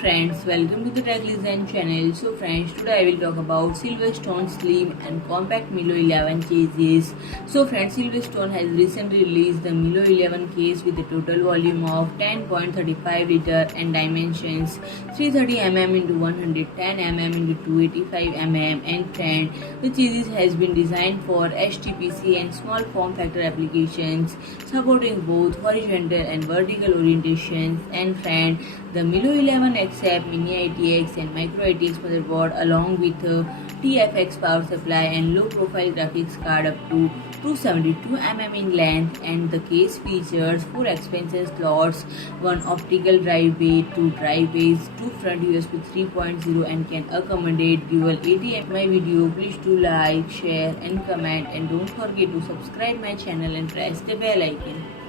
friends, welcome to the Tech Design channel. So friends, today I will talk about SilverStone slim and compact Milo 11 cases. So friends, SilverStone has recently released the Milo 11 case with a total volume of 10.35 liter and dimensions 330 mm into 110 mm into 285 mm, and friend, the chassis has been designed for HTPC and small form factor applications, supporting both horizontal and vertical orientations. And friend, the Milo 11 accepts Mini-ITX and Micro-ATX motherboard along with a TFX power supply and low-profile graphics card up to 272 mm in length, and the case features 4 expansion slots, 1 optical drive bay, 2 drive bays, 2 front USB 3.0, and can accommodate dual ATM. My video, please do like, share and comment, and don't forget to subscribe my channel and press the bell icon.